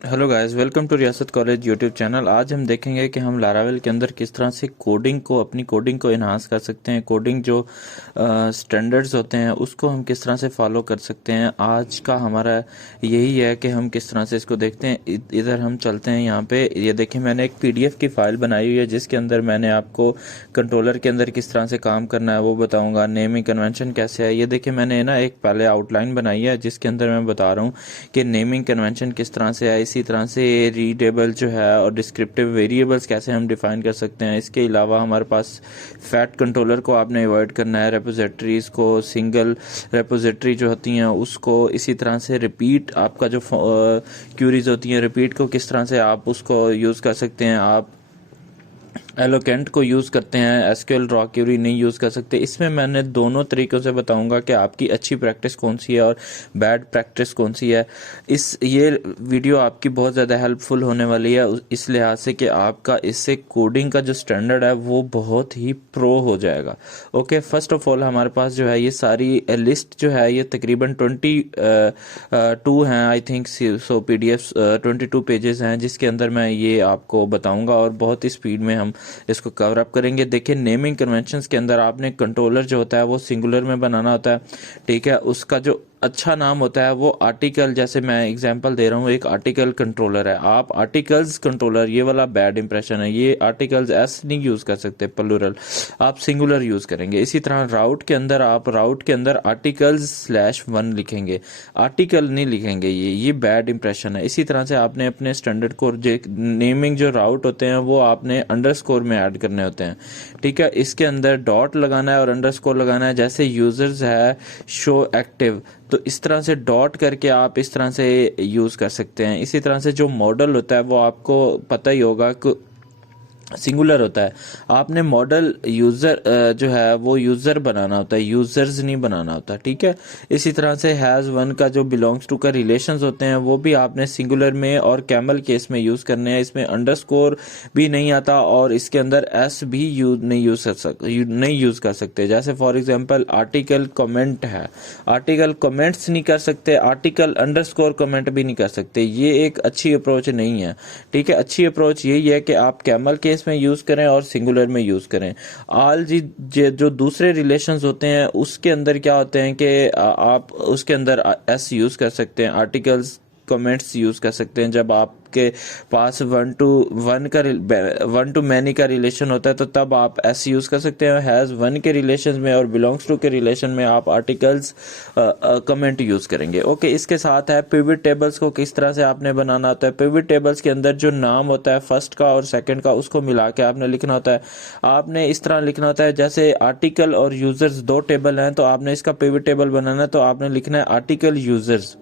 Hello guys, welcome to रियासत college YouTube channel. आज हम देखेंगे कि हम लारावेल के अंदर किस तरह से अपनी कोडिंग को इन्हांस कर सकते हैं। कोडिंग जो स्टैंडर्ड्स होते हैं उसको हम किस तरह से फॉलो कर सकते हैं। आज का हमारा यही है कि हम किस तरह से इसको देखते हैं। इधर हम चलते हैं। यहाँ पे ये देखें, मैंने एक पीडीएफ की फाइल बनाई हुई है जिसके अंदर मैंने आपको कंट्रोलर के अंदर किस तरह से काम करना है वो बताऊंगा। नेमिंग कन्वेंशन कैसे है, ये देखिए मैंने ना एक पहले आउटलाइन बनाई है जिसके अंदर मैं बता रहा हूँ कि नेमिंग कन्वेंशन किस तरह से है। इसी तरह से रीडेबल जो है और डिस्क्रिप्टिव वेरिएबल्स कैसे हम डिफाइन कर सकते हैं। इसके अलावा हमारे पास फैट कंट्रोलर को आपने अवॉइड करना है, रेपोजिटरीज को, सिंगल रेपोजिटरी जो होती हैं उसको, इसी तरह से रिपीट आपका जो क्यूरीज होती हैं रिपीट को किस तरह से आप उसको यूज़ कर सकते हैं। आप एलोकेंट को यूज़ करते हैं, एसक्यूएल रॉ क्यूरी नहीं यूज़ कर सकते। इसमें मैंने दोनों तरीक़ों से बताऊंगा कि आपकी अच्छी प्रैक्टिस कौन सी है और बैड प्रैक्टिस कौन सी है। ये वीडियो आपकी बहुत ज़्यादा हेल्पफुल होने वाली है इस लिहाज से कि आपका इससे कोडिंग का जो स्टैंडर्ड है वो बहुत ही प्रो हो जाएगा। ओके, फर्स्ट ऑफ ऑल हमारे पास जो है ये सारी लिस्ट जो है ये तकरीबन 22 हैं I think so. PDF 22 pages हैं जिसके अंदर मैं ये आपको बताऊंगा और बहुत ही स्पीड में हम इसको कवर अप करेंगे। देखिए, नेमिंग कन्वेंशंस के अंदर आपने कंट्रोलर जो होता है वो सिंगुलर में बनाना होता है, ठीक है। उसका जो अच्छा नाम होता है वो आर्टिकल, जैसे मैं एग्जांपल दे रहा हूँ, एक आर्टिकल कंट्रोलर है। आप आर्टिकल्स कंट्रोलर, ये वाला बैड इंप्रेशन है। ये आर्टिकल्स एस नहीं यूज़ कर सकते प्लूरल, आप सिंगुलर यूज़ करेंगे। इसी तरह राउट के अंदर आप राउट के अंदर आर्टिकल्स/1 लिखेंगे, आर्टिकल नहीं लिखेंगे। ये बैड इंप्रेशन है। इसी तरह से आपने अपने स्टैंडर्ड को नेमिंग जो राउट होते हैं वो आपने अंडरस्कोर में ऐड करने होते हैं, ठीक है। इसके अंदर डॉट लगाना है और अंडरस्कोर लगाना है। जैसे यूजर्स है शो एक्टिव, तो इस तरह से डॉट करके आप इस तरह से यूज़ कर सकते हैं। इसी तरह से जो मॉडल होता है वो आपको पता ही होगा कि सिंगुलर होता है। आपने मॉडल यूज़र जो है वो यूज़र बनाना होता है, यूज़र्स नहीं बनाना होता, ठीक है। इसी तरह से हैज़ वन का जो बिलोंग्स टू का रिलेशंस होते हैं वो भी आपने सिंगुलर में और कैमल केस में यूज़ करने हैं। इसमें अंडरस्कोर भी नहीं आता और इसके अंदर एस भी नहीं यूज़ कर सकते। जैसे फॉर एग्जांपल आर्टिकल कमेंट है, आर्टिकल कमेंट्स नहीं कर सकते, आर्टिकल अंडरस्कोर कमेंट भी नहीं कर सकते। ये एक अच्छी अप्रोच नहीं है, ठीक है। अच्छी अप्रोच यही है कि आप कैमल केस में यूज करें और सिंगुलर में यूज करें। ऑल जी जो दूसरे रिलेशंस होते हैं उसके अंदर क्या होते हैं कि आप उसके अंदर एस यूज कर सकते हैं, आर्टिकल्स कमेंट्स यूज कर सकते हैं। जब आपके पास 1 to मैनी का रिलेशन होता है तो तब आप एस यूज कर सकते हैं। हैज वन के रिलेशन में और बिलोंग्स टू के रिलेशन में आप आर्टिकल्स कमेंट यूज करेंगे। ओके, इसके साथ है पिवट टेबल्स को किस तरह से आपने बनाना होता है। पिवट टेबल्स के अंदर जो नाम होता है फर्स्ट का और सेकंड का उसको मिला के आपने लिखना होता है। आपने इस तरह लिखना होता है, जैसे आर्टिकल और यूजर्स दो टेबल हैं तो आपने इसका पिवट टेबल बनाना है तो आपने लिखना है आर्टिकल यूजर्स।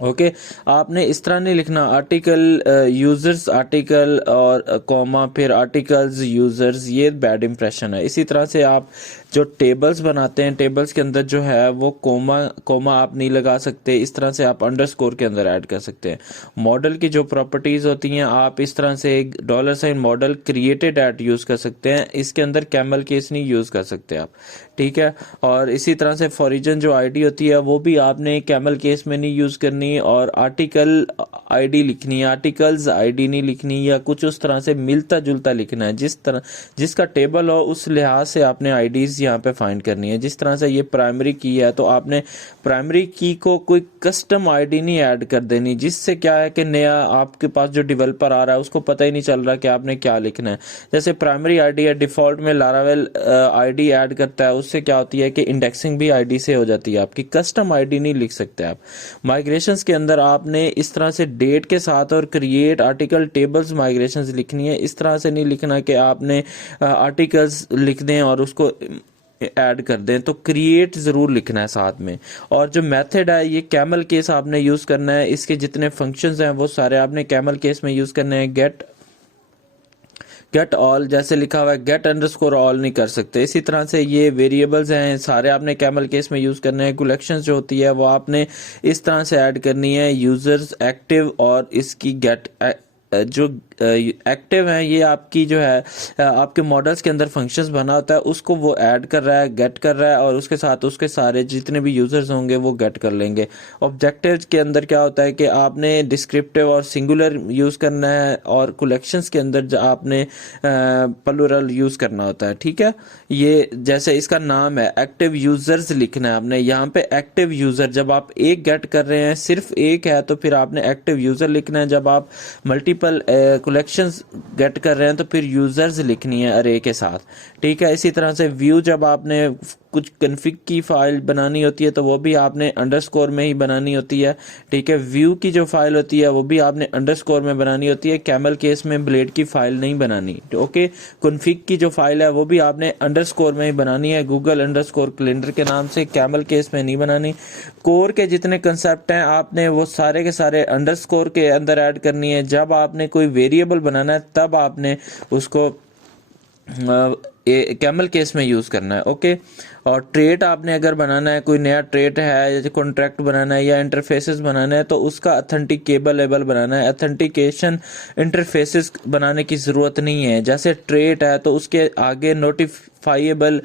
ओके, आपने इस तरह नहीं लिखना आर्टिकल यूजर्स आर्टिकल और कॉमा फिर आर्टिकल्स यूजर्स, ये बैड इंप्रेशन है। इसी तरह से आप जो टेबल्स बनाते हैं टेबल्स के अंदर जो है वो कोमा आप नहीं लगा सकते। इस तरह से आप अंडरस्कोर के अंदर ऐड कर सकते हैं। मॉडल की जो प्रॉपर्टीज होती हैं आप इस तरह से $साइन मॉडल क्रिएटेड एट यूज कर सकते हैं। इसके अंदर कैमल केस नहीं यूज कर सकते आप, ठीक है। और इसी तरह से फॉरिजन जो आईडी होती है वो भी आपने कैमल केस में नहीं यूज करनी और आर्टिकल आईडी लिखनी है, आर्टिकल्स आईडी नहीं लिखनी, या कुछ उस तरह से मिलता जुलता लिखना है। जिसका टेबल हो उस लिहाज से आपने आईडीज यहाँ पे फाइंड करनी है। जिस तरह से ये प्राइमरी की है तो आपने प्राइमरी की को कोई कस्टम आईडी नहीं ऐड कर देनी, जिससे क्या है कि नया आपके पास जो डेवलपर आ रहा है उसको पता ही नहीं चल रहा कि आपने क्या लिखना है। जैसे प्राइमरी आईडी है, डिफॉल्ट में लारावेल आईडी ऐड करता है, उससे क्या होती है कि इंडेक्सिंग भी आईडी से हो जाती है आपकी, कस्टम आईडी नहीं लिख सकते आप। माइग्रेशंस के अंदर आपने इस तरह से डेट के साथ और क्रिएट आर्टिकल टेबल्स माइग्रेशंस लिखनी है। इस तरह से नहीं लिखना कि आपने आर्टिकल्स लिख दें और उसको ऐड कर दें, तो क्रिएट जरूर लिखना है साथ में। और जो मेथड है ये कैमल केस आपने यूज करना है। इसके जितने फंक्शंस हैं वो सारे आपने कैमल केस में यूज करने हैं। गेट ऑल जैसे लिखा हुआ है, गेट अंडरस्कोर ऑल नहीं कर सकते। इसी तरह से ये वेरिएबल्स हैं सारे आपने कैमल केस में यूज करने हैं। कलेक्शंस जो होती है वो आपने इस तरह से ऐड करनी है, यूजर्स एक्टिव और इसकी गेट जो एक्टिव है ये आपकी जो है आपके मॉडल्स के अंदर फंक्शंस बना होता है, उसको वो ऐड कर रहा है, गेट कर रहा है, और उसके साथ उसके सारे जितने भी यूजर्स होंगे वो गेट कर लेंगे। ऑब्जेक्टिव के अंदर क्या होता है कि आपने डिस्क्रिप्टिव और सिंगुलर यूज करना है, और कलेक्शंस के अंदर आपने प्लूरल यूज करना होता है। ठीक है, ये जैसे इसका नाम है एक्टिव यूजर्स लिखना है आपने, यहाँ पे एक्टिव यूजर जब आप एक गेट कर रहे हैं, सिर्फ एक है, तो फिर आपने एक्टिव यूजर लिखना है। जब आप मल्टीपल कलेक्शंस गेट कर रहे हैं तो फिर यूजर्स लिखनी है अरे के साथ। ठीक है, इसी तरह से व्यू जब आपने कुछ कन्फिग की फाइल बनानी होती है तो वो भी आपने अंडरस्कोर में ही बनानी होती है। ठीक है, व्यू की जो फाइल होती है वो भी आपने अंडरस्कोर में बनानी होती है, कैमल केस में ब्लेड की फाइल नहीं बनानी। ओके, कन्फिग की जो फाइल है वो भी आपने अंडरस्कोर में ही बनानी है, गूगल अंडरस्कोर कैलेंडर के नाम से, कैमल केस में नहीं बनानी। कोर के जितने कंसेप्ट हैं आपने वो सारे के सारे अंडरस्कोर के अंदर ऐड करनी है। जब आपने कोई वेरिएबल बनाना है तब आपने उसको कैमल केस में यूज करना है। ओके, और ट्रेट आपने अगर बनाना है, कोई नया ट्रेट है, जैसे कॉन्ट्रैक्ट बनाना है या इंटरफेसेस बनाना है, तो उसका अथेंटिकेबल बनाना है। अथेंटिकेशन इंटरफेसेस बनाने की जरूरत नहीं है। जैसे ट्रेट है तो उसके आगे नोटिफाइएबल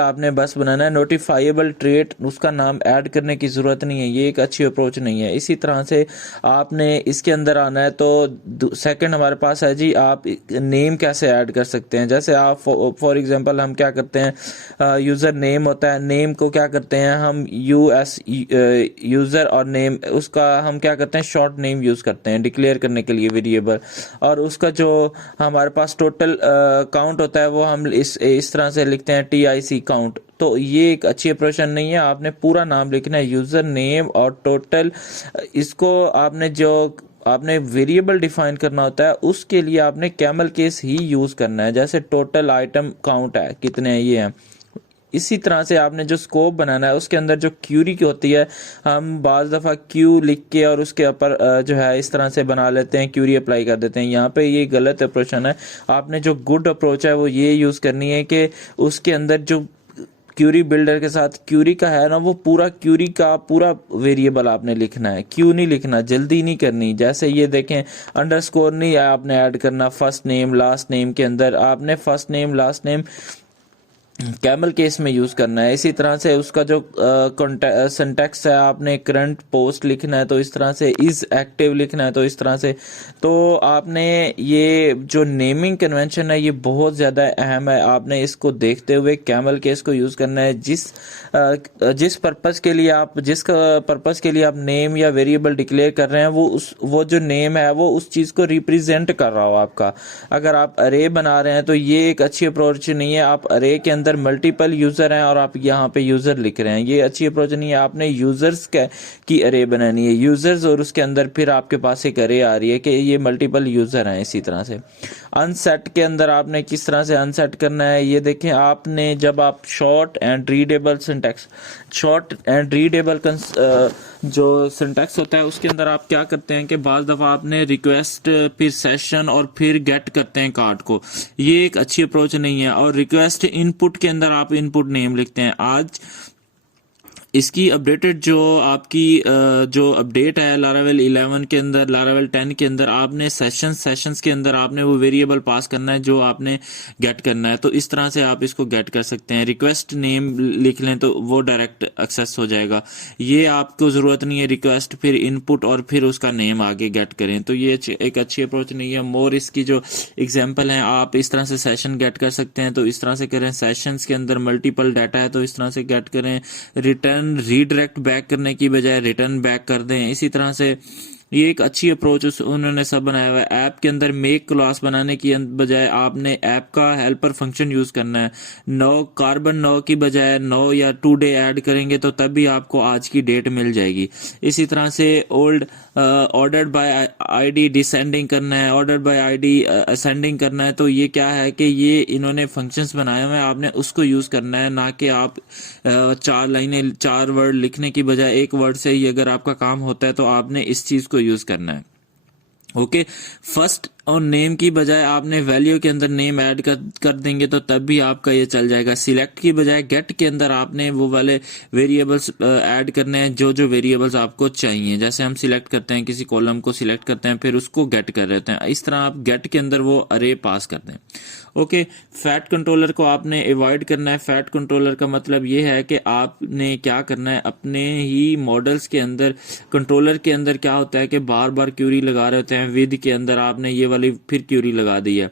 आपने बस बनाना है, नोटिफाइएबल ट्रेट, उसका नाम ऐड करने की जरूरत नहीं है। ये एक अच्छी अप्रोच नहीं है। इसी तरह से आपने इसके अंदर आना है तो सेकंड हमारे पास है जी, आप नेम कैसे ऐड कर सकते हैं। जैसे आप फॉर एग्जांपल हम क्या करते हैं, यूजर नेम होता है, नेम को क्या करते हैं हम यूजर और नेम, उसका हम क्या करते हैं शॉर्ट नेम यूज करते हैं डिक्लेयर करने के लिए वेरिएबल, और उसका जो हमारे पास टोटल काउंट होता है वो हम इस तरह से लिखते हैं TIC काउंट। तो ये एक अच्छी अप्रोच नहीं है। आपने पूरा नाम लिखना है, यूजर नेम और टोटल। इसको आपने वेरिएबल डिफाइन करना होता है, उसके लिए आपने कैमल केस ही यूज करना है। जैसे टोटल आइटम काउंट है कितने ये हैं। इसी तरह से आपने जो स्कोप बनाना है उसके अंदर जो क्यूरी की होती है, हम बाज दफ़ा क्यू लिख के और उसके ऊपर जो है इस तरह से बना लेते हैं, क्यूरी अप्लाई कर देते हैं। यहाँ पे ये गलत अप्रोच है। आपने जो गुड अप्रोच है वो ये यूज़ करनी है कि उसके अंदर जो क्यूरी बिल्डर के साथ क्यूरी का है ना, वो पूरा क्यूरी का पूरा वेरिएबल आपने लिखना है, क्यू नहीं लिखना, जल्दी नहीं करनी। जैसे ये देखें, अंडरस्कोर नहीं आपने ऐड करना फर्स्ट नेम लास्ट नेम के अंदर, आपने first name last name camel case में यूज करना है। इसी तरह से उसका जो सिंटैक्स है, आपने करंट पोस्ट लिखना है तो इस तरह से, इज एक्टिव लिखना है तो इस तरह से। तो आपने ये जो नेमिंग कन्वेंशन है ये बहुत ज़्यादा अहम है। आपने इसको देखते हुए कैमल केस को यूज़ करना है। जिस पर्पस के लिए आप नेम या वेरिएबल डिक्लेयर कर रहे हैं वो जो नेम है वो उस चीज़ को रिप्रेजेंट कर रहा हो आपका। अगर आप अरे बना रहे हैं तो ये एक अच्छी अप्रोच नहीं है। आप अरे के अंदर मल्टीपल यूजर हैं और आप यहाँ पे यूजर लिख रहे हैं, ये अच्छी अप्रोच नहीं है। आपने यूजर्स की अरे बनानी है, यूजर्स, और उसके अंदर फिर आपके पास एक अरे आ रही है कि ये मल्टीपल यूजर हैं। इसी तरह से अनसेट के अंदर आपने किस तरह से अनसेट करना है ये देखें। आपने जब आप शॉर्ट एंड रीडेबल जो सिंटैक्स होता है उसके अंदर आप क्या करते हैं कि बाज़ दफ़ा आपने रिक्वेस्ट फिर सेशन और फिर गेट करते हैं कार्ड को, ये एक अच्छी अप्रोच नहीं है। और रिक्वेस्ट इनपुट के अंदर आप इनपुट नेम लिखते हैं। आज इसकी अपडेटेड जो आपकी जो अपडेट है लारावेल 11 के अंदर, लारावेल 10 के अंदर, आपने सेशंस के अंदर आपने वो वेरिएबल पास करना है जो आपने गेट करना है। तो इस तरह से आप इसको गेट कर सकते हैं। रिक्वेस्ट नेम लिख लें तो वो डायरेक्ट एक्सेस हो जाएगा। ये आपको ज़रूरत नहीं है रिक्वेस्ट फिर इनपुट और फिर उसका नेम आगे गेट करें, तो ये एक अच्छी अप्रोच नहीं है। मोर इसकी जो एग्जाम्पल है, आप इस तरह से सेशन गेट कर सकते हैं तो इस तरह से करें। सेशंस के अंदर मल्टीपल डाटा है तो इस तरह से गेट करें। रिटर्न रीडायरेक्ट बैक करने की बजाय रिटर्न बैक कर दें। इसी तरह से ये एक अच्छी अप्रोच उन्होंने सब बनाया हुआ है। ऐप के अंदर मेक क्लास बनाने की बजाय आपने ऐप का हेल्पर फंक्शन यूज करना है। कार्बन 9 की बजाय 9 या टुडे ऐड करेंगे तो तब भी आपको आज की डेट मिल जाएगी। इसी तरह से ऑर्डर्ड बाय आईडी डिसेंडिंग करना है, ऑर्डर्ड बाय आईडी असेंडिंग करना है। तो ये क्या है कि ये इन्होंने फंक्शंस बनाए हुए हैं, आपने उसको यूज करना है, ना कि आप 4 लाइनें 4 वर्ड लिखने की बजाय एक वर्ड से ही अगर आपका काम होता है तो आपने इस चीज को यूज करना है। ओके, फर्स्ट और नेम की बजाय आपने वैल्यू के अंदर नेम ऐड कर देंगे तो तब भी आपका ये चल जाएगा। सिलेक्ट की बजाय गेट के अंदर आपने वो वाले वेरिएबल्स ऐड करने हैं जो जो वेरिएबल्स आपको चाहिए। जैसे हम सिलेक्ट करते हैं किसी कॉलम को, सिलेक्ट करते हैं फिर उसको गेट कर देते हैं, इस तरह आप गेट के अंदर वो अरे पास कर दें। ओके, फैट कंट्रोलर को आपने अवॉइड करना है। फैट कंट्रोलर का मतलब ये है कि आपने क्या करना है, अपने ही मॉडल्स के अंदर, कंट्रोलर के अंदर क्या होता है कि बार बार क्यूरी लगा रहे होते हैं, विद के अंदर आपने ये वाली फिर क्यूरी लगा दी है।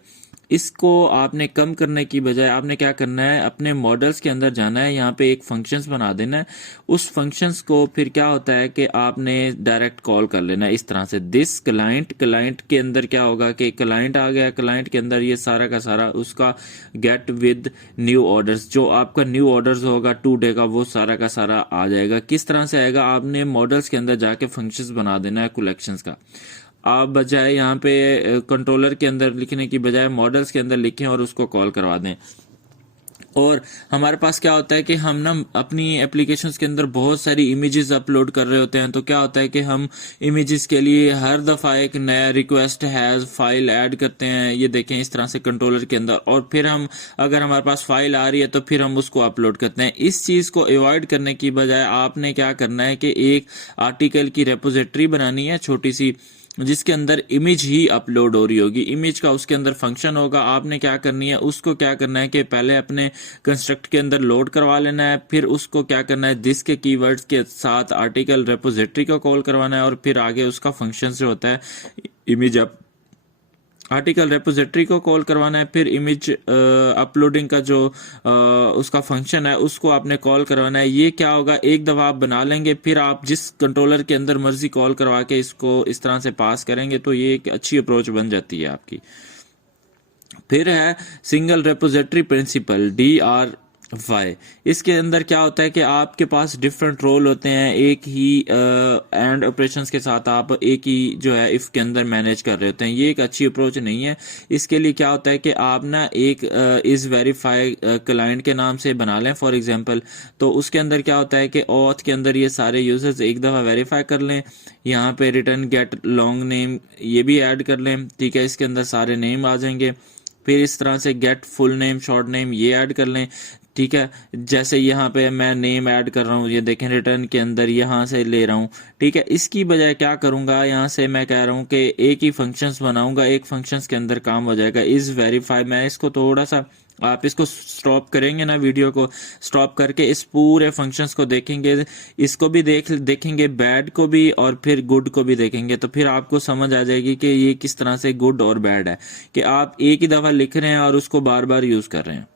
इसको आपने कम करने की बजाय आपने क्या करना है, अपने मॉडल्स के अंदर जाना है, यहाँ पे एक फंक्शंस बना देना है। उस फंक्शंस को फिर क्या होता है कि आपने डायरेक्ट कॉल कर लेना है इस तरह से, दिस क्लाइंट। क्लाइंट के अंदर क्या होगा कि क्लाइंट आ गया, क्लाइंट के अंदर ये सारा का सारा उसका गेट विद न्यू ऑर्डर्स, जो आपका न्यू ऑर्डर्स होगा टुडे का, वो सारा का सारा आ जाएगा। किस तरह से आएगा, आपने मॉडल्स के अंदर जाके फंक्शंस बना देना है कलेक्शंस का। आप बजाय यहाँ पे कंट्रोलर के अंदर लिखने की बजाय मॉडल्स के अंदर लिखें और उसको कॉल करवा दें। और हमारे पास क्या होता है कि हम ना अपनी एप्लीकेशंस के अंदर बहुत सारी इमेजेस अपलोड कर रहे होते हैं, तो क्या होता है कि हम इमेजेस के लिए हर दफ़ा एक नया रिक्वेस्ट हैज़ फाइल ऐड करते हैं। ये देखें इस तरह से कंट्रोलर के अंदर, और फिर हम अगर हमारे पास फाइल आ रही है तो फिर हम उसको अपलोड करते हैं। इस चीज़ को अवॉइड करने की बजाय आपने क्या करना है कि एक आर्टिकल की रेपोजिटरी बनानी है छोटी सी, जिसके अंदर इमेज ही अपलोड हो रही होगी। इमेज का उसके अंदर फंक्शन होगा। आपने क्या करनी है, उसको क्या करना है कि पहले अपने कंस्ट्रक्ट के अंदर लोड करवा लेना है, फिर उसको क्या करना है, दिस के कीवर्ड्स के साथ आर्टिकल रेपोजिटरी को कॉल करवाना है, और फिर आगे उसका फंक्शन जो होता है इमेज आर्टिकल रेपोजिटरी को कॉल करवाना है, फिर इमेज अपलोडिंग का जो उसका फंक्शन है उसको आपने कॉल करवाना है। ये क्या होगा, एक दफ़ा आप बना लेंगे, फिर आप जिस कंट्रोलर के अंदर मर्जी कॉल करवा के इसको इस तरह से पास करेंगे, तो ये एक अच्छी अप्रोच बन जाती है आपकी। फिर है सिंगल रेपोजिटरी प्रिंसिपल, DRY। इसके अंदर क्या होता है कि आपके पास डिफरेंट रोल होते हैं, एक ही एंड ऑपरेशंस के साथ आप एक ही जो है इफ के अंदर मैनेज कर रहे होते हैं। ये एक अच्छी अप्रोच नहीं है। इसके लिए क्या होता है कि आप ना एक इज वेरीफाई क्लाइंट के नाम से बना लें फॉर एग्जांपल, तो उसके अंदर क्या होता है कि ऑथ के अंदर ये सारे यूजर्स एक दफ़ा वेरीफाई कर लें। यहाँ पे रिटर्न गेट लॉन्ग नेम ये भी ऐड कर लें, ठीक है, इसके अंदर सारे नेम आ जाएंगे। फिर इस तरह से get full name short name ये ऐड कर लें, ठीक है। जैसे यहाँ पे मैं नेम ऐड कर रहा हूँ, ये देखें रिटर्न के अंदर यहाँ से ले रहा हूँ, ठीक है। इसकी बजाय क्या करूँगा, यहाँ से मैं कह रहा हूँ कि एक ही फंक्शंस बनाऊंगा, एक फंक्शंस के अंदर काम हो जाएगा। इज वेरीफाई, मैं इसको थोड़ा सा, आप इसको स्टॉप करेंगे ना, वीडियो को स्टॉप करके इस पूरे फंक्शंस को देखेंगे, इसको भी देखेंगे, बैड को भी और फिर गुड को भी देखेंगे, तो फिर आपको समझ आ जाएगी कि ये किस तरह से गुड और बैड है, कि आप एक ही दफ़ा लिख रहे हैं और उसको बार बार यूज़ कर रहे हैं,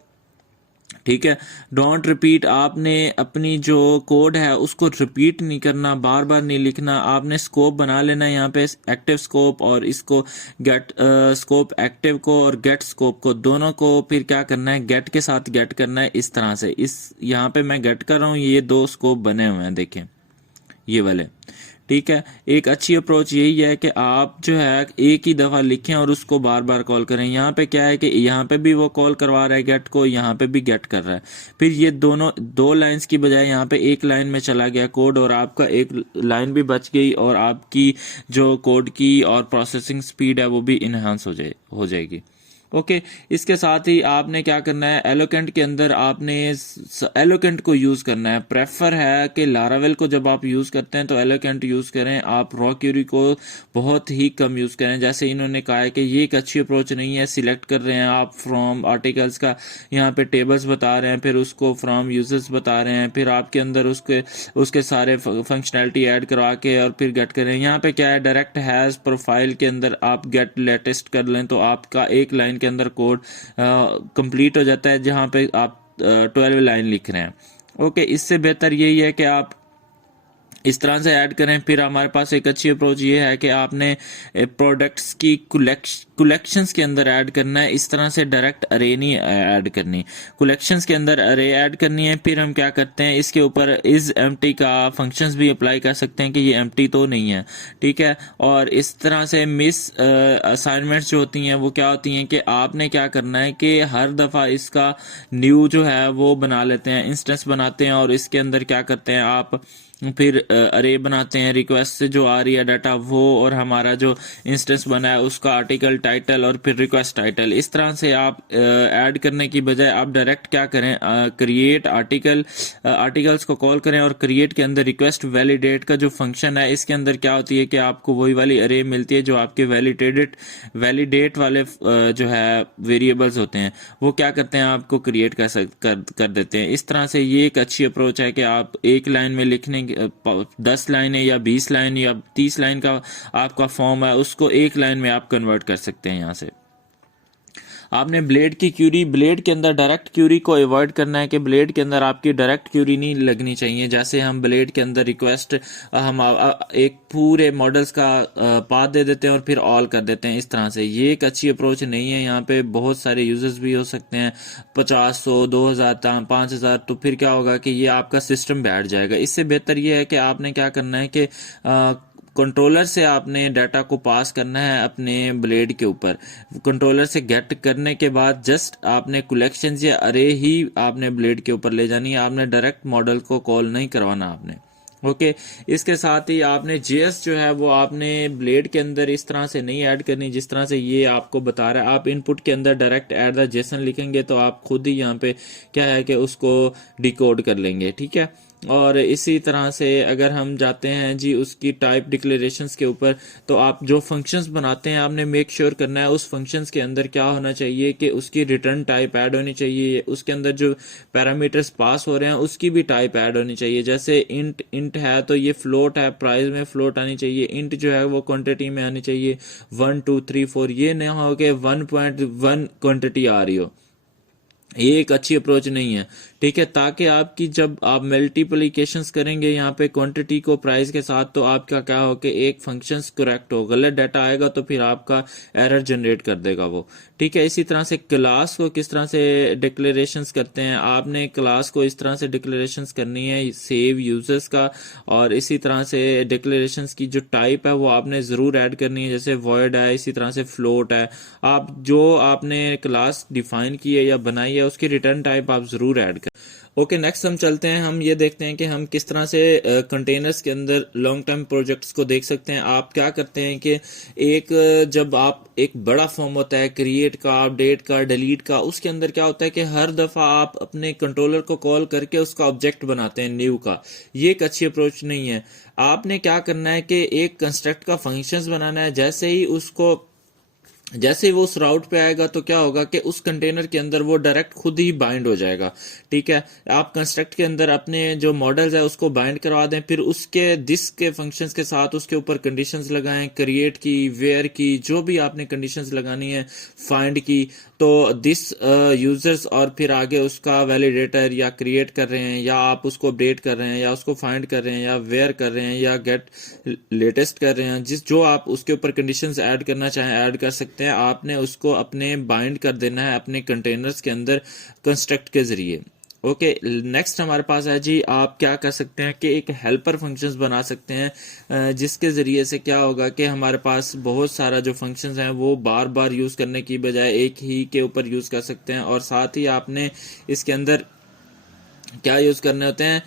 ठीक है। डोंट रिपीट, आपने अपनी जो कोड है उसको रिपीट नहीं करना, बार बार नहीं लिखना। आपने स्कोप बना लेना है यहाँ पे, एक्टिव स्कोप, और इसको गेट स्कोप एक्टिव को और गेट स्कोप को दोनों को फिर क्या करना है, गेट के साथ गेट करना है इस तरह से। इस यहाँ पे मैं गेट कर रहा हूँ, ये दो स्कोप बने हुए हैं देखें ये वाले, ठीक है। एक अच्छी अप्रोच यही है कि आप जो है एक ही दफ़ा लिखें और उसको बार बार कॉल करें। यहाँ पे क्या है कि यहाँ पे भी वो कॉल करवा रहा है गेट को, यहाँ पे भी गेट कर रहा है, फिर ये दोनों दो लाइंस की बजाय यहाँ पे एक लाइन में चला गया कोड, और आपका एक लाइन भी बच गई, और आपकी जो कोड की और प्रोसेसिंग स्पीड है वो भी इन्हांस हो जाएगी। ओके, इसके साथ ही आपने क्या करना है, एलोकेंट के अंदर आपने एलोकेंट को यूज़ करना है। प्रेफर है कि लारावेल को जब आप यूज़ करते हैं तो एलोकेंट यूज़ करें, आप रॉ क्यूरी को बहुत ही कम यूज़ करें। जैसे इन्होंने कहा है कि ये एक अच्छी अप्रोच नहीं है। सिलेक्ट कर रहे हैं आप फ्रॉम आर्टिकल्स का, यहाँ पे टेबल्स बता रहे हैं, फिर उसको फ्रॉम यूजर्स बता रहे हैं, फिर आपके अंदर उसके सारे फंक्शनैलिटी ऐड करवा के और फिर गेट करें। यहाँ पे क्या है, डायरेक्ट हैज़ प्रोफाइल के अंदर आप गेट लेटेस्ट कर लें तो आपका एक लाइन के अंदर कोड कंप्लीट हो जाता है, जहां पे आप 12 लाइन लिख रहे हैं। ओके, इससे बेहतर यही है कि आप इस तरह से ऐड करें। फिर हमारे पास एक अच्छी अप्रोच ये है कि आपने प्रोडक्ट्स की कलेक्शंस के अंदर ऐड करना है। इस तरह से डायरेक्ट अरे नहीं ऐड करनी, कलेक्शंस के अंदर अरे ऐड करनी है। फिर हम क्या करते हैं, इसके ऊपर इज एम्प्टी का फंक्शंस भी अप्लाई कर सकते हैं कि ये एम्प्टी तो नहीं है, ठीक है। और इस तरह से मिस असाइनमेंट्स जो होती हैं वो क्या होती हैं कि आपने क्या करना है कि हर दफ़ा इसका न्यू जो है वो बना लेते हैं, इंस्टेंस बनाते हैं, और इसके अंदर क्या करते हैं आप फिर अरे बनाते हैं, रिक्वेस्ट से जो आ रही है डाटा वो, और हमारा जो इंस्टेंस बना है उसका आर्टिकल टाइटल और फिर रिक्वेस्ट टाइटल। इस तरह से आप ऐड करने की बजाय आप डायरेक्ट क्या करें, क्रिएट आर्टिकल, आर्टिकल्स को कॉल करें और क्रिएट के अंदर रिक्वेस्ट वैलिडेट का जो फंक्शन है इसके अंदर क्या होती है कि आपको वही वाली अरे मिलती है जो आपके वैलिडेट वाले जो है वेरिएबल्स होते हैं वो क्या करते हैं, आपको क्रिएट कर देते हैं। इस तरह से ये एक अच्छी अप्रोच है कि आप एक लाइन में लिखने 10 लाइन या 20 लाइन या 30 लाइन का आपका फॉर्म है उसको एक लाइन में आप कन्वर्ट कर सकते हैं। यहाँ से आपने ब्लेड की क्यूरी, ब्लेड के अंदर डायरेक्ट क्यूरी को अवॉइड करना है कि ब्लेड के अंदर आपकी डायरेक्ट क्यूरी नहीं लगनी चाहिए। जैसे हम ब्लेड के अंदर रिक्वेस्ट हम एक पूरे मॉडल्स का पाथ दे देते हैं और फिर ऑल कर देते हैं। इस तरह से ये एक अच्छी अप्रोच नहीं है। यहाँ पे बहुत सारे यूजर्स भी हो सकते हैं, 50, 100, 2000, 5000, तो फिर क्या होगा कि ये आपका सिस्टम बैठ जाएगा। इससे बेहतर ये है कि आपने क्या करना है कि कंट्रोलर से आपने डाटा को पास करना है अपने ब्लेड के ऊपर। कंट्रोलर से गेट करने के बाद जस्ट आपने कलेक्शंस या अरे ही आपने ब्लेड के ऊपर ले जानी है, आपने डायरेक्ट मॉडल को कॉल नहीं करवाना आपने। ओके इसके साथ ही आपने जेएस जो है वो आपने ब्लेड के अंदर इस तरह से नहीं ऐड करनी जिस तरह से ये आपको बता रहा है। आप इनपुट के अंदर डायरेक्ट ऐड द जेसन लिखेंगे तो आप खुद ही यहाँ पे क्या है कि उसको डिकोड कर लेंगे, ठीक है। और इसी तरह से अगर हम जाते हैं जी उसकी टाइप डिक्लेरेशंस के ऊपर, तो आप जो फंक्शंस बनाते हैं आपने मेक श्योर करना है उस फंक्शंस के अंदर क्या होना चाहिए कि उसकी रिटर्न टाइप ऐड होनी चाहिए, उसके अंदर जो पैरामीटर्स पास हो रहे हैं उसकी भी टाइप ऐड होनी चाहिए। जैसे इंट है तो ये फ्लोट है, प्राइस में फ्लोट आनी चाहिए। इंट जो है वो क्वांटिटी में आनी चाहिए, 1 2 3 4, ये ना हो कि 1.1 क्वांटिटी आ रही हो। ये एक अच्छी अप्रोच नहीं है, ठीक है। ताकि आपकी जब आप मल्टीप्लिकेशंस करेंगे यहाँ पे क्वांटिटी को प्राइस के साथ, तो आपका क्या हो कि एक फंक्शंस करेक्ट हो, गलत डाटा आएगा तो फिर आपका एरर जनरेट कर देगा वो, ठीक है। इसी तरह से क्लास को किस तरह से डिक्लेरेशंस करते हैं, आपने क्लास को इस तरह से डिक्लेरेशंस करनी है सेव यूजर्स का, और इसी तरह से डिक्लेरेशंस की जो टाइप है वो आपने जरूर ऐड करनी है। जैसे वॉइड है, इसी तरह से फ्लोट है, आप जो आपने क्लास डिफाइन की है या बनाई है उसकी रिटर्न टाइप आप जरूर ऐड करें। ओके नेक्स्ट हम चलते हैं, हम ये देखते हैं कि हम किस तरह से कंटेनर्स के अंदर लॉन्ग टर्म प्रोजेक्ट्स को देख सकते हैं। आप क्या करते हैं कि एक जब आप एक बड़ा फॉर्म होता है क्रिएट का, अपडेट का, डिलीट का, उसके अंदर क्या होता है कि हर दफा आप अपने कंट्रोलर को कॉल करके उसका ऑब्जेक्ट बनाते हैं न्यू का। ये एक अच्छी अप्रोच नहीं है। आपने क्या करना है कि एक कंस्ट्रक्ट का फंक्शंस बनाना है, जैसे ही वो उस राउट पे आएगा तो क्या होगा कि उस कंटेनर के अंदर वो डायरेक्ट खुद ही बाइंड हो जाएगा, ठीक है। आप कंस्ट्रक्ट के अंदर अपने जो मॉडल्स है उसको बाइंड करवा दें, फिर उसके दिस के फंक्शंस के साथ उसके ऊपर कंडीशंस लगाएं, क्रिएट की, वेयर की, जो भी आपने कंडीशंस लगानी है, फाइंड की, तो दिस यूजर्स, और फिर आगे उसका वैलिडेटर या क्रिएट कर रहे हैं या आप उसको अपडेट कर रहे हैं या उसको फाइंड कर रहे हैं या वेयर कर रहे हैं या गेट लेटेस्ट कर रहे हैं, जो आप उसके ऊपर कंडीशंस ऐड करना चाहें ऐड कर सकते हैं। आपने उसको अपने बाइंड कर देना है अपने कंटेनर्स के अंदर कंस्ट्रक्ट के जरिए। ओके नेक्स्ट हमारे पास है जी, आप क्या कर सकते हैं कि एक हेल्पर फंक्शंस बना सकते हैं जिसके ज़रिए से क्या होगा कि हमारे पास बहुत सारा जो फंक्शंस हैं वो बार बार यूज़ करने की बजाय एक ही के ऊपर यूज़ कर सकते हैं। और साथ ही आपने इसके अंदर क्या यूज़ करने होते हैं,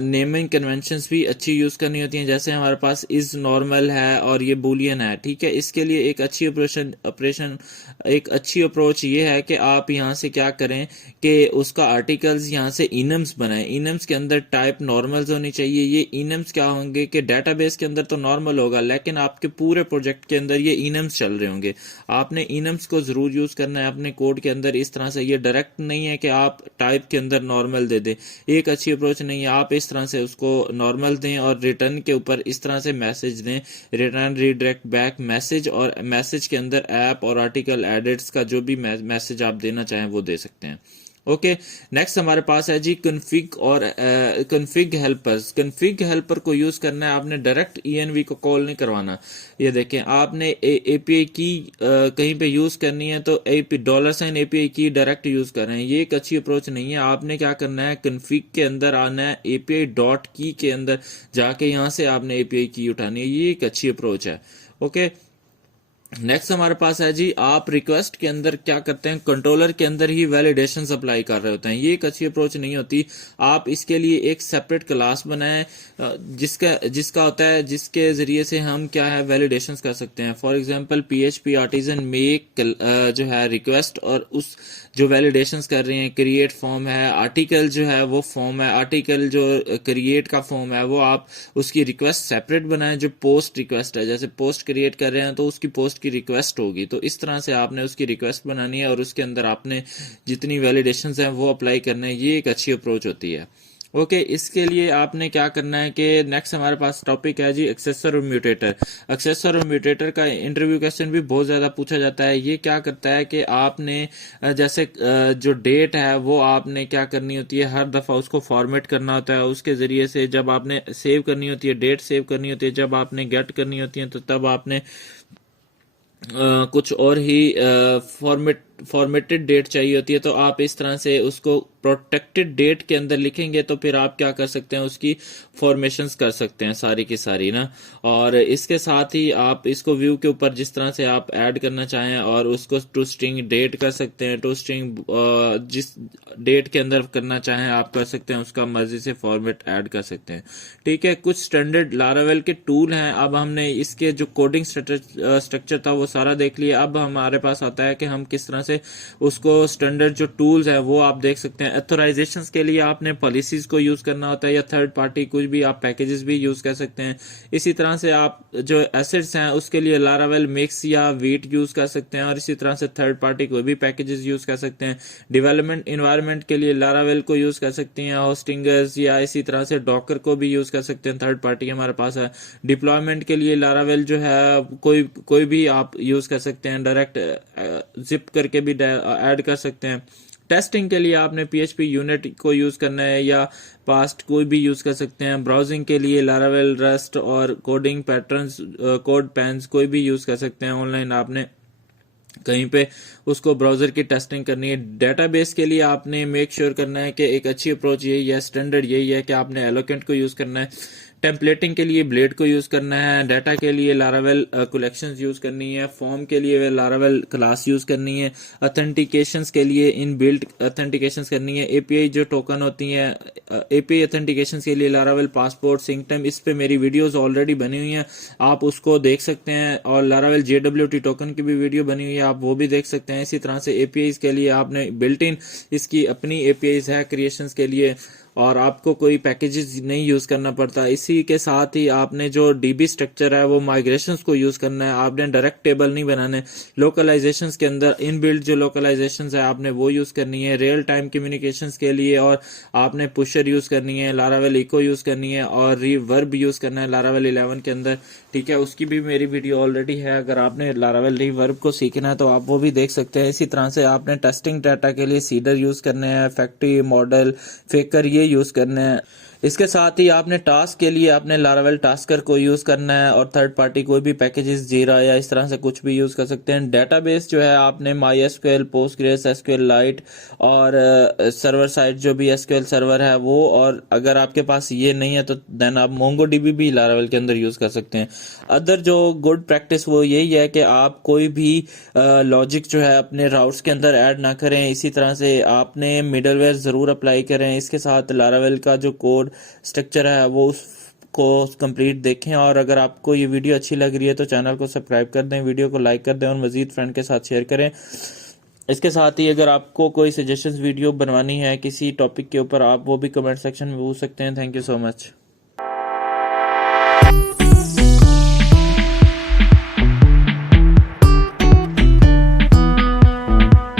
नेमिंग कन्वेंशंस भी अच्छी यूज़ करनी होती हैं। जैसे हमारे पास इज़ नॉर्मल है और ये बूलियन है, ठीक है। इसके लिए एक अच्छी अप्रोच ये है कि आप यहाँ से क्या करें कि उसका आर्टिकल्स यहाँ से इनम्स बनाएं। इनम्स के अंदर टाइप नॉर्मल्स होनी चाहिए। ये इनम्स क्या होंगे कि डेटाबेस के अंदर तो नॉर्मल होगा लेकिन आपके पूरे प्रोजेक्ट के अंदर ये इनम्स चल रहे होंगे। आपने इनम्स को ज़रूर यूज़ करना है अपने कोड के अंदर। इस तरह से ये डायरेक्ट नहीं है कि आप टाइप के अंदर नॉर्मल दे दें, एक अच्छी अप्रोच नहीं है। आप इस तरह से उसको नॉर्मल दें और रिटर्न के ऊपर इस तरह से मैसेज दें, रिटर्न रीडायरेक्ट बैक मैसेज, और मैसेज के अंदर ऐप और आर्टिकल एडिट्स का जो भी मैसेज आप देना चाहें वो दे सकते हैं। ओके नेक्स्ट हमारे पास है जी कन्फिग और कन्फिग हेल्पर्स। कन्फिग हेल्पर को यूज करना है, आपने डायरेक्ट ENV को कॉल नहीं करवाना। ये देखें, आपने API की कहीं पे यूज करनी है तो $API की डायरेक्ट यूज कर रहे हैं, ये एक अच्छी अप्रोच नहीं है। आपने क्या करना है, कन्फिग के अंदर आना है, API डॉट की के अंदर जाके यहाँ से आपने API की उठानी है, ये एक अच्छी अप्रोच है। ओके नेक्स्ट हमारे पास है जी, आप रिक्वेस्ट के अंदर क्या करते हैं, कंट्रोलर के अंदर ही वैलिडेशन अप्लाई कर रहे होते हैं। ये एक अच्छी अप्रोच नहीं होती। आप इसके लिए एक सेपरेट क्लास बनाएं जिसका जिसका होता है, जिसके जरिए से हम क्या है वैलिडेशन कर सकते हैं। For example PHP artisan make जो है रिक्वेस्ट, और उस जो वैलिडेशंस कर रहे हैं, क्रिएट फॉर्म है, आर्टिकल जो है वो फॉर्म है, आर्टिकल जो क्रिएट का फॉर्म है वो आप उसकी रिक्वेस्ट सेपरेट बनाएं। जो पोस्ट रिक्वेस्ट है, जैसे पोस्ट क्रिएट कर रहे हैं तो उसकी पोस्ट की रिक्वेस्ट होगी, तो इस तरह से आपने उसकी रिक्वेस्ट बनानी है और उसके अंदर आपने जितनी वैलिडेशंस हैं वो अप्लाई करना है। ये एक अच्छी अप्रोच होती है। ओके, इसके लिए आपने क्या करना है कि नेक्स्ट हमारे पास टॉपिक है जी एक्सेसर और म्यूटेटर। एक्सेसर और म्यूटेटर का इंटरव्यू क्वेश्चन भी बहुत ज़्यादा पूछा जाता है। ये क्या करता है कि आपने जैसे जो डेट है वो आपने क्या करनी होती है, हर दफ़ा उसको फॉर्मेट करना होता है। उसके ज़रिए से जब आपने सेव करनी होती है, डेट सेव करनी होती है, जब आपने गेट करनी होती है तो तब आपने कुछ और ही फॉर्मेटेड डेट चाहिए होती है। तो आप इस तरह से उसको प्रोटेक्टेड डेट के अंदर लिखेंगे तो फिर आप क्या कर सकते हैं, उसकी फॉर्मेशंस कर सकते हैं सारी की सारी ना। और इसके साथ ही आप इसको व्यू के ऊपर जिस तरह से आप ऐड करना चाहें और उसको टू स्ट्रिंग डेट कर सकते हैं, टू स्ट्रिंग जिस डेट के अंदर करना चाहें आप कर सकते हैं, उसका मर्जी से फॉर्मेट ऐड कर सकते हैं। ठीक है, कुछ स्टैंडर्ड लारावेल के टूल हैं। अब हमने इसके जो कोडिंग स्ट्रक्चर था वो सारा देख लिया। अब हमारे पास आता है कि हम किस तरह से उसको स्टैंडर्ड जो टूल्स है वो आप देख सकते हैं। ऑथराइजेशंस के लिए आपने पॉलिसीज को यूज करना होता है या थर्ड पार्टी कुछ भी आप पैकेजेस भी यूज कर सकते हैं। इसी तरह से आप जो एसेट्स हैं उसके लिए लारावेल मिक्स या वीट यूज कर सकते हैं, और इसी तरह से थर्ड पार्टी कोई भी पैकेजेस यूज कर सकते हैं। डेवलपमेंट इन्वायरमेंट के लिए लारावेल को यूज कर सकते हैं, होस्टिंगर्स या इसी तरह से डॉकर को भी यूज कर सकते हैं, थर्ड पार्टी हमारे पास है। डिप्लॉयमेंट के लिए लारावेल जो है कोई भी आप यूज कर सकते हैं, डायरेक्ट जिप करके भी ऐड कर सकते हैं। टेस्टिंग के लिए आपने PHP यूनिट को यूज करना है या पास्ट कोई भी यूज कर सकते हैं। ब्राउजिंग के लिए लारावेल, रस्ट और कोडिंग पैटर्न्स, कोड पैन्स कोई भी यूज कर सकते हैं। ऑनलाइन आपने कहीं पे उसको ब्राउजर की टेस्टिंग करनी है। डेटाबेस के लिए आपने मेक श्योर करना है कि एक अच्छी अप्रोच यही है, स्टैंडर्ड यही है कि आपने एलोकेंट को यूज करना है। टेम्पलेटिंग के लिए ब्लेड को यूज करना है। डाटा के लिए लारावेल कलेक्शंस यूज करनी है। फॉर्म के लिए लारावेल क्लास यूज करनी है। ऑथेंटिकेशंस के लिए इन बिल्ट ऑथेंटिकेशंस करनी है। API जो टोकन होती है, API ऑथेंटिकेशंस के लिए लारावेल पासपोर्ट, सिंकटाइम, इस पे मेरी वीडियोस ऑलरेडी बनी हुई हैं, आप उसको देख सकते हैं। और लारावेल JWT टोकन की भी वीडियो बनी हुई है, आप वो भी देख सकते हैं। इसी तरह से APIs के लिए आपने बिल्ट इन इसकी अपनी APIs है क्रिएशंस के लिए, और आपको कोई पैकेजेस नहीं यूज करना पड़ता। इसी के साथ ही आपने जो DB स्ट्रक्चर है वो माइग्रेशंस को यूज करना है, आपने डायरेक्ट टेबल नहीं बनाने। लोकलाइजेशंस के अंदर इनबिल्ट जो लोकलाइजेशंस है आपने वो यूज करनी है। रियल टाइम कम्युनिकेशंस के लिए और आपने पुशर यूज करनी है, लारावेल इको यूज करनी है, और रिवर्ब यूज करना है लारावेल 11 के अंदर। ठीक है, उसकी भी मेरी वीडियो ऑलरेडी है, अगर आपने लारावेल रिवर्ब को सीखना है तो आप वो भी देख सकते हैं। इसी तरह से आपने टेस्टिंग डाटा के लिए सीडर यूज करने हैं, फैक्ट्री मॉडल, फेकर ये यूज करने हैं। इसके साथ ही आपने टास्क के लिए आपने लारावेल टास्कर को यूज करना है, और थर्ड पार्टी कोई भी पैकेजेस जीरा या इस तरह से कुछ भी यूज कर सकते हैं। डेटाबेस जो है आपने MySQL, पोस्टग्रेस, SQLite और सर्वर साइड जो भी SQL सर्वर है वो, और अगर आपके पास ये नहीं है तो देन आप MongoDB भी लारावेल के अंदर यूज कर सकते हैं। अदर जो गुड प्रैक्टिस वो यही है कि आप कोई भी लॉजिक जो है अपने राउट्स के अंदर ऐड ना करें। इसी तरह से आपने मिडलवेयर जरूर अप्लाई करें। इसके साथ लारावेल का जो कोड स्ट्रक्चर है वो उसको कंप्लीट देखें। और अगर आपको ये वीडियो अच्छी लग रही है तो चैनल को सब्सक्राइब कर दें, वीडियो को लाइक कर दें और मजीद फ्रेंड के साथ शेयर करें। इसके साथ ही अगर आपको कोई सजेशंस वीडियो बनवानी है किसी टॉपिक के ऊपर, आप वो भी कमेंट सेक्शन में पूछ सकते हैं। Thank you so much.